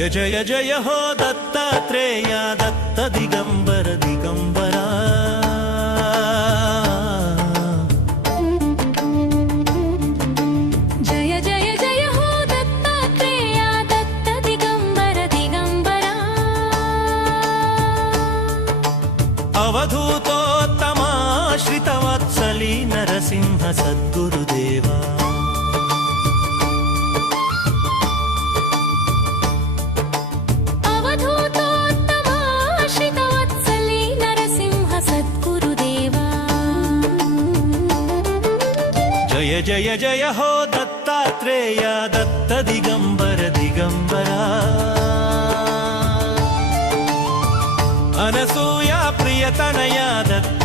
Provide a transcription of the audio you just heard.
जय जय जय हो दत्तात्रेय दत्त दिगंबर दिगंबरा जय जय जय हो दत्तात्रेय दत्त दिगंबर दिगंबरा अवधूतोत्तमाश्रितवत्सली नरसिंह सद्गुरुदेवा जय जय जय हो दत्तात्रेय दत्त दिगंबर दिगंबरा अनसूया प्रियतनया दत्त